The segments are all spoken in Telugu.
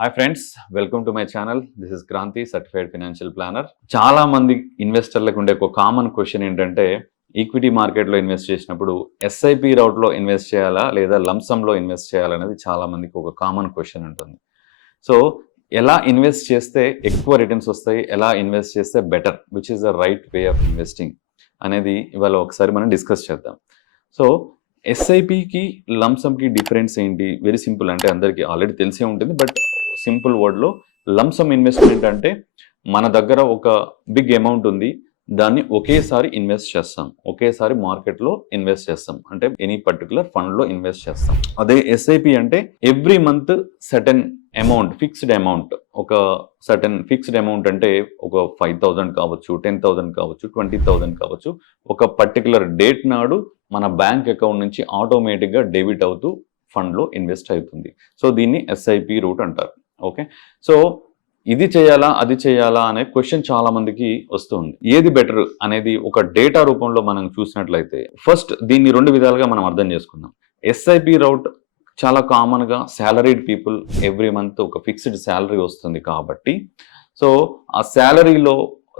Hi friends, welcome to my channel. This is Kranti, certified financial planner. చాలా మంది ఇన్వెస్టర్లకు ఉండే ఒక కామన్ క్వశ్చన్ ఏంటంటే, ఈక్విటీ మార్కెట్లో ఇన్వెస్ట్ చేసినప్పుడు ఎస్ఐపి రౌట్లో ఇన్వెస్ట్ చేయాలా లేదా లంసంలో ఇన్వెస్ట్ చేయాలనేది చాలా మందికి ఒక కామన్ క్వశ్చన్ ఉంటుంది. సో ఎలా ఇన్వెస్ట్ చేస్తే ఎక్కువ రిటర్న్స్ వస్తాయి, ఎలా ఇన్వెస్ట్ చేస్తే better, which is the right way of investing అనేది ఇవాళ ఒకసారి మనం డిస్కస్ చేద్దాం. సో ఎస్ఐపికి లంసంకి డిఫరెన్స్ ఏంటి? Very simple. అంటే అందరికీ ఆల్రెడీ తెలిసే ఉంటుంది, బట్ సింపుల్ వర్డ్లో లంసమ్ ఇన్వెస్ట్మెంట్ అంటే మన దగ్గర ఒక బిగ్ అమౌంట్ ఉంది, దాన్ని ఒకేసారి ఇన్వెస్ట్ చేస్తాం, ఒకేసారి మార్కెట్లో ఇన్వెస్ట్ చేస్తాం, అంటే ఎనీ పర్టికులర్ ఫండ్లో ఇన్వెస్ట్ చేస్తాం. అదే ఎస్ఐపి అంటే every month certain amount, fixed amount, ఒక సర్టెన్ ఫిక్స్డ్ అమౌంట్ అంటే ఒక 5,000 కావచ్చు, 10,000 కావచ్చు, 20,000 కావచ్చు, ఒక పర్టికులర్ డేట్ నాడు మన బ్యాంక్ అకౌంట్ నుంచి ఆటోమేటిక్గా డెబిట్ అవుతూ ఫండ్లో ఇన్వెస్ట్ అవుతుంది. సో దీన్ని ఎస్ఐపి రూట్ అంటారు. ఓకే, సో ఇది చేయాలా అది చేయాలా అనే క్వశ్చన్ చాలా మందికి వస్తుంది. ఏది బెటర్ అనేది ఒక డేటా రూపంలో మనం చూసినట్లయితే ఫస్ట్ దీన్ని రెండు విధాలుగా మనం అర్థం చేసుకుందాం. ఎస్ఐపి రౌట్ చాలా కామన్గా శాలరీడ్ పీపుల్ ఎవ్రీ మంత్ ఒక ఫిక్స్డ్ శాలరీ వస్తుంది కాబట్టి, సో ఆ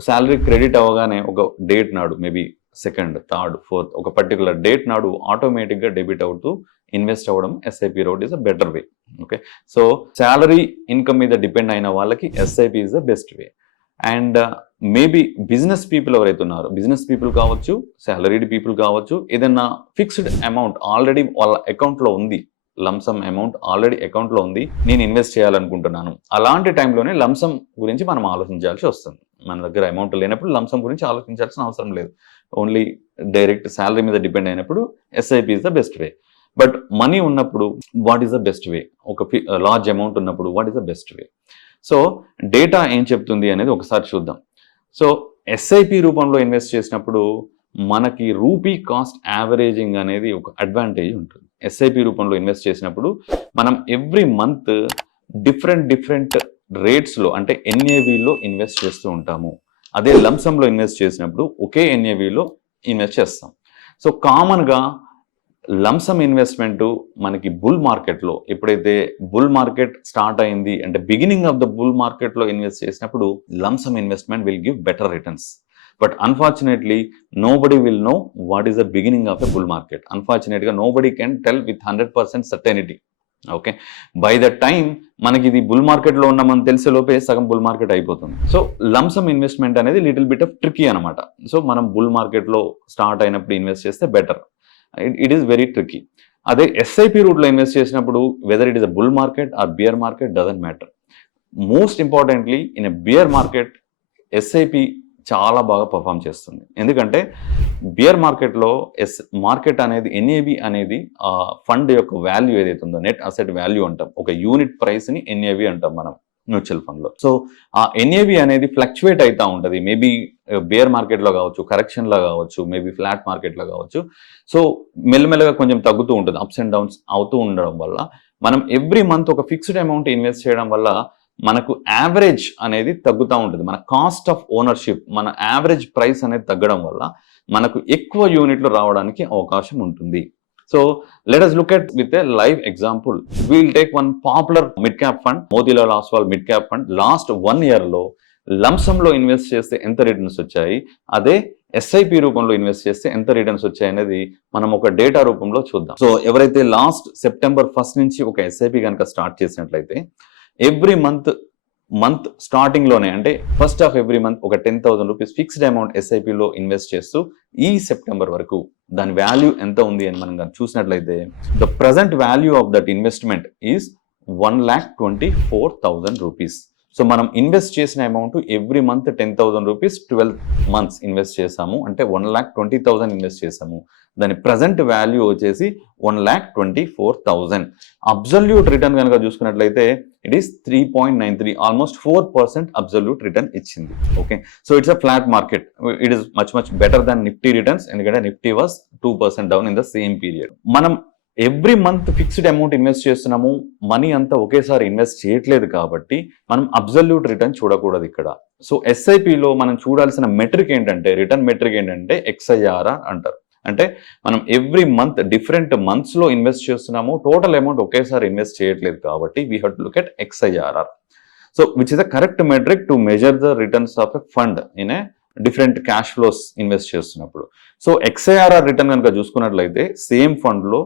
శాలరీ క్రెడిట్ అవ్వగానే ఒక డేట్ నాడు, మేబీ సెకండ్, థర్డ్, ఫోర్త్, ఒక పర్టికులర్ డేట్ నాడు ఆటోమేటిక్గా డెబిట్ అవుతూ ఇన్వెస్ట్ అవ్వడం SIP route is a better way. Okay, so salary income మీద డిపెండ్ అయిన వాళ్ళకి SIP is the best way. And maybe business people ఎవరైతే ఉన్నారో, బిజినెస్ పీపుల్ కావచ్చు, శాలరీడ్ పీపుల్ కావచ్చు, ఏదైనా ఫిక్స్డ్ అమౌంట్ ఆల్రెడీ వాళ్ళ అకౌంట్లో ఉంది, లంసమ్ అమౌంట్ ఆల్రెడీ అకౌంట్లో ఉంది, నేను ఇన్వెస్ట్ చేయాలనుకుంటున్నాను, అలాంటి టైంలోనే లంసమ్ గురించి మనం ఆలోచించాల్సి వస్తుంది. మన దగ్గర అమౌంట్ లేనప్పుడు లంసమ్ గురించి ఆలోచించాల్సిన అవసరం లేదు. ఓన్లీ డైరెక్ట్ శాలరీ మీద డిపెండ్ అయినప్పుడు SIP is the best way. But money ఉన్నప్పుడు what is the best way? ఒక లార్జ్ అమౌంట్ ఉన్నప్పుడు what is the best way? So data ఏం చెప్తుంది అనేది ఒకసారి చూద్దాం. సో ఎస్ఐపి రూపంలో ఇన్వెస్ట్ చేసినప్పుడు మనకి రూపీ కాస్ట్ యావరేజింగ్ అనేది ఒక అడ్వాంటేజ్ ఉంటుంది. ఎస్ఐపి రూపంలో ఇన్వెస్ట్ చేసినప్పుడు మనం ఎవ్రీ మంత్ డిఫరెంట్ రేట్స్లో, అంటే ఎన్ఏవిలో ఇన్వెస్ట్ చేస్తూ ఉంటాము. అదే లంసంలో ఇన్వెస్ట్ చేసినప్పుడు ఒకే ఎన్ఏవిలో ఇన్వెస్ట్ చేస్తాం. సో కామన్గా లంసమ్ ఇన్వెస్ట్మెంట్ మనకి బుల్ మార్కెట్లో, ఎప్పుడైతే బుల్ మార్కెట్ స్టార్ట్ అయింది అంటే బిగినింగ్ ఆఫ్ ద బుల్ మార్కెట్లో ఇన్వెస్ట్ చేసినప్పుడు lump sum investment will give better returns. But unfortunately nobody will know what is the beginning of a bull market. అన్ఫార్చునేట్గా nobody can tell with 100% certainty. Okay, by the time మనకి ఇది బుల్ మార్కెట్లో ఉన్నామని తెలిసే లోపే సగం బుల్ మార్కెట్ అయిపోతుంది. సో లంసమ్ ఇన్వెస్ట్మెంట్ అనేది లిటిల్ బిట్ ఆఫ్ ట్రికీ అనమాట. సో మనం బుల్ మార్కెట్లో స్టార్ట్ అయినప్పుడు ఇన్వెస్ట్ చేస్తే better. It is very tricky. అదే ఎస్ఐపి రూట్లో ఇన్వెస్ట్ చేసినప్పుడు whether it is a bull market or bear market doesn't matter. Most importantly in a bear market SIP చాలా బాగా పర్ఫామ్ చేస్తుంది. ఎందుకంటే బియర్ మార్కెట్లో మార్కెట్ అనేది, ఎన్ఏవి అనేది ఫండ్ యొక్క వాల్యూ ఏదైతే ఉందో, నెట్ అసెట్ వాల్యూ అంటాం, ఒక యూనిట్ ప్రైస్ని ఎన్ఏవి అంటాం మనం మ్యూచువల్ ఫండ్లో. సో ఆ ఎన్ఏవి అనేది ఫ్లక్చువేట్ అవుతూ ఉంటుంది. మేబీ బేర్ మార్కెట్లో కావచ్చు, కరెక్షన్లో కావచ్చు, మేబీ ఫ్లాట్ మార్కెట్లో కావచ్చు. సో మెల్లమెల్లగా కొంచెం తగ్గుతూ ఉంటుంది, అప్స్ అండ్ డౌన్స్ అవుతూ ఉండడం వల్ల మనం ఎవ్రీ మంత్ ఒక ఫిక్స్డ్ అమౌంట్ ఇన్వెస్ట్ చేయడం వల్ల మనకు యావరేజ్ అనేది తగ్గుతూ ఉంటుంది. మన కాస్ట్ ఆఫ్ ఓనర్షిప్, మన యావరేజ్ ప్రైస్ అనేది తగ్గడం వల్ల మనకు ఎక్కువ యూనిట్లు రావడానికి అవకాశం ఉంటుంది. So let us look at with a live example. We will take one popular mid-cap fund, Motilal Oswal mid-cap fund. Last 1 year లో లంసంలో ఇన్వెస్ట్ చేస్తే ఎంత రిటర్న్స్ వచ్చాయి, అదే ఎస్ఐపి రూపంలో ఇన్వెస్ట్ చేస్తే ఎంత రిటర్న్స్ వచ్చాయి అనేది మనం ఒక డేటా రూపంలో చూద్దాం. సో ఎవరైతే లాస్ట్ సెప్టెంబర్ 1 నుంచి ఒక ఎస్ఐపి కనుక స్టార్ట్ చేసినట్లయితే ఎవ్రీ మంత్ స్టార్టింగ్లోనే, అంటే ఫస్ట్ ఆఫ్ ఎవ్రీ మంత్ ఒక 10,000 రూపీస్ ఫిక్స్డ్ అమౌంట్ ఎస్ఐపిలో ఇన్వెస్ట్ చేస్తూ ఈ సెప్టెంబర్ వరకు దాని వాల్యూ ఎంత ఉంది అని మనం చూసినట్లయితే the present value of that investment is 1,24,000 rupees. So మనం ఇన్వెస్ట్ చేసిన amount every month 10,000 rupees 12 months invest చేసాము, అంటే 1,20,000 ఇన్వెస్ట్ చేసాము. దాని ప్రజెంట్ వాల్యూ వచ్చేసి 1,24,000. అబ్సల్యూట్ రిటర్న్ కనుక చూసుకున్నట్లయితే it is 3.93, almost 4% absolute return ఇచ్చింది. Okay, so it's a flat market. It is much better than Nifty returns, ఎందుకంటే Nifty was 2% down in the same period. మనం every month fixed amount invest చేస్తున్నాము, మనీ అంతా ఒకేసారి ఇన్వెస్ట్ చేయట్లేదు కాబట్టి మనం అబ్సల్యూట్ రిటర్న్ చూడకూడదు ఇక్కడ. సో ఎస్ఐపిలో మనం చూడాల్సిన మెట్రిక్ ఏంటంటే, రిటర్న్ మెట్రిక్ ఏంటంటే XIRR అంటారు. అంటే మనం ఎవ్రీ మంత్ డిఫరెంట్ మంత్స్లో ఇన్వెస్ట్ చేస్తున్నాము, టోటల్ అమౌంట్ ఒకేసారి ఇన్వెస్ట్ చేయట్లేదు కాబట్టి we have to look at XIRR. So which is the correct metric to measure the returns of a fund in a different cash flows invest చేస్తున్నప్పుడు. సో XIRR రిటర్న్ కనుక చూసుకున్నట్లయితే సేమ్ ఫండ్లో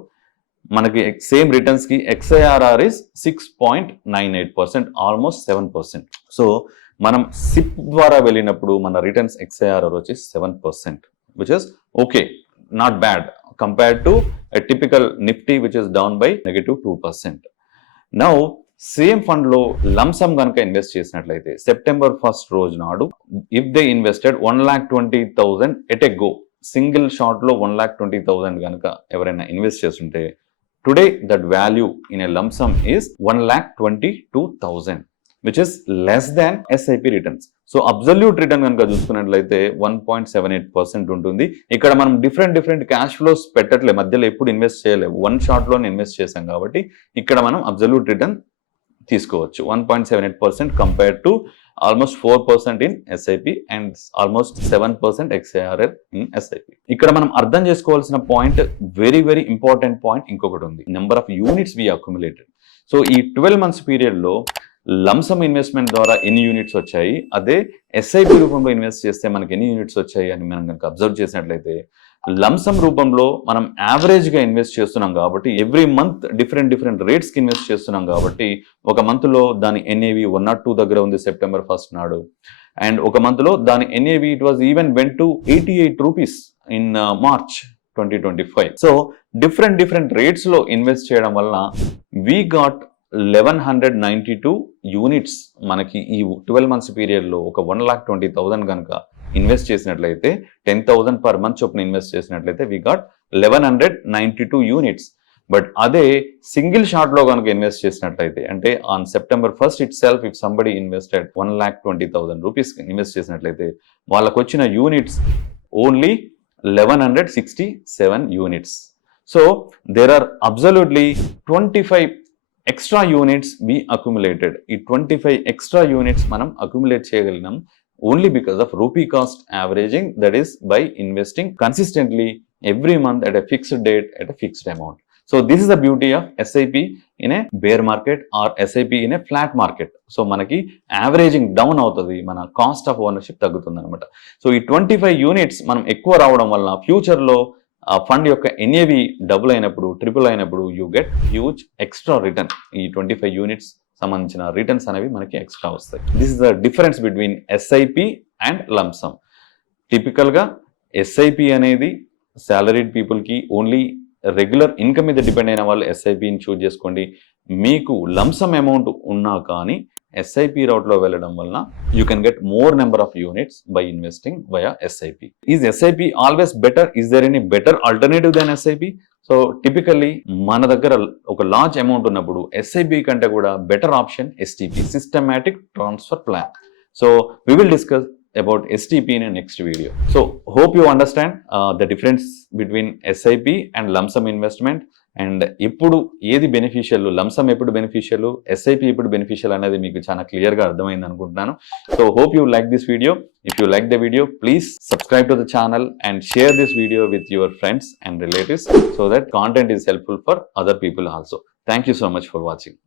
మనకి సేమ్ రిటర్న్స్ కి XIRR ఇస్ 6.98%, ఆల్మోస్ట్ 7%. సో మనం సిప్ ద్వారా వెళ్ళినప్పుడు మన రిటర్న్స్ XIRR వచ్చి 7%, which is okay, not bad compared to a typical Nifty which is down by -2%. Now same fund లో లంసమ్ కనుక ఇన్వెస్ట్ చేసినట్లయితే సెప్టెంబర్ 1st రోజు నాడు if they invested 1,20,000 at a go, single shot లో 1,20,000 కనుక ఎవరైనా ఇన్వెస్ట్ చేస్తుంటే today that value in a lump sum is 1,22,000, which is less than SIP returns. So absolute return కనుక చూసుకున్నట్లయితే 1.78% ఉంటుంది. ఇక్కడ మనం డిఫరెంట్ క్యాష్ ఫ్లోస్ పెట్టట్లే, మధ్యలో ఎప్పుడు ఇన్వెస్ట్ చేయలేము, వన్ షాట్ లోనే ఇన్వెస్ట్ చేసాం కాబట్టి ఇక్కడ మనం అబ్సల్యూట్ రిటర్న్ తీసుకోవచ్చు. 1.78% compared to almost 4% in SIP and almost 7% XIRR in SIP. ఇక్కడ మనం అర్థం చేసుకోవాల్సిన పాయింట్, వెరీ ఇంపార్టెంట్ పాయింట్ ఇంకొకటి ఉంది, number of units we accumulated. So ఈ 12 months పీరియడ్ లో లంసమ్ ఇన్వెస్ట్మెంట్ ద్వారా ఎన్ని యూనిట్స్ వచ్చాయి, అదే SIP రూపంలో ఇన్వెస్ట్ చేస్తే మనకి ఎన్ని యూనిట్స్ వచ్చాయి అని మనం కనుక అబ్జర్వ్ చేసినట్లయితే లంసమ్ రూపంలో మనం యావరేజ్ గా ఇన్వెస్ట్ చేస్తున్నాం కాబట్టి ఎవ్రీ మంత్ డిఫరెంట్ రేట్స్ కి ఇన్వెస్ట్ చేస్తున్నాం కాబట్టి ఒక మంత్ లో దాని NAV 102 దగ్గర ఉంది సెప్టెంబర్ 1st నాడు, అండ్ ఒక మంత్ లో దాని NAV it was even went to 88 rupees in March 2025. So different rates లో ఇన్వెస్ట్ చేయడం వలన వీ గాట్ 1,192 యూనిట్స్. మనకి ఈ 12 months పీరియడ్ లో ఒక 1,20,000 కనుక ఇన్వెస్ట్ చేసినట్లయితే 10,000 per month చొప్పున ఇన్వెస్ట్ చేసినట్లయితే వీ గాట్ 1,192 యూనిట్స్. బట్ అదే సింగిల్ షాట్ లో కనుక ఇన్వెస్ట్ చేసినట్లయితే, అంటే on September 1st itself if somebody invested 1,20,000 rupees invest చేసినట్లయితే వాళ్ళకు వచ్చిన units only 1,167 units. So there are absolutely 25 extra units we accumulated. ఈ 25 ఎక్స్ట్రా యూనిట్స్ మనం అక్యుములేట్ చేయగలిగినాం only because of rupee cost averaging, that is by investing consistently every month at a fixed date at a fixed amount. So this is the beauty of SIP in a bear market or SIP in a flat market. So మనకి averaging down అవుతుంది, మన కాస్ట్ ఆఫ్ ఓనర్షిప్ తగ్గుతుంది అనమాట. సో ఈ 25 యూనిట్స్ మనం ఎక్కువ రావడం వల్ల ఫ్యూచర్ లో ఫండ్ యొక్క NAV డబుల్ అయినప్పుడు, ట్రిపుల్ అయినప్పుడు you get huge extra return. ఈ 25 యూనిట్స్ సంబంధించిన రిటర్న్స్ అనేవి మనకి ఎక్స్ట్రా వస్తాయి. This is the difference between SIP and lump sum. Typical గా SIP అనేది సాలరీడ్ పీపుల్ కి ఓన్లీ రెగ్యులర్ ఇన్కమ్ మీద డిపెండ్ అయిన వాళ్ళు SIPని చూజ్ చేసుకోండి. మీకు లంసమ్ అమౌంట్ ఉన్నా కానీ SIP route లో వెళ్ళడం వలన you can get more number of units by investing via SIP. Is SIP always better? Is there any better alternative than SIP? So typically మన దగ్గర ఒక లార్జ్ అమౌంట్ ఉన్నప్పుడు SIP కంటే కూడా better option STP, systematic transfer plan. So we will discuss about STP in a next video. So hope you understand the difference between SIP and lump sum investment, and ఎప్పుడు ఏది బెనిఫిషియల్, లంసమ్ ఎప్పుడు బెనిఫిషియల్, SIP ఎప్పుడు బెనిఫిషియల్ అనేది మీకు చాలా క్లియర్గా అర్థమైంది అనుకుంటున్నాను. So hope you like this video. If you like the video, please subscribe to the channel and share this video with your friends and relatives so that content is helpful for other people also. Thank you so much for watching.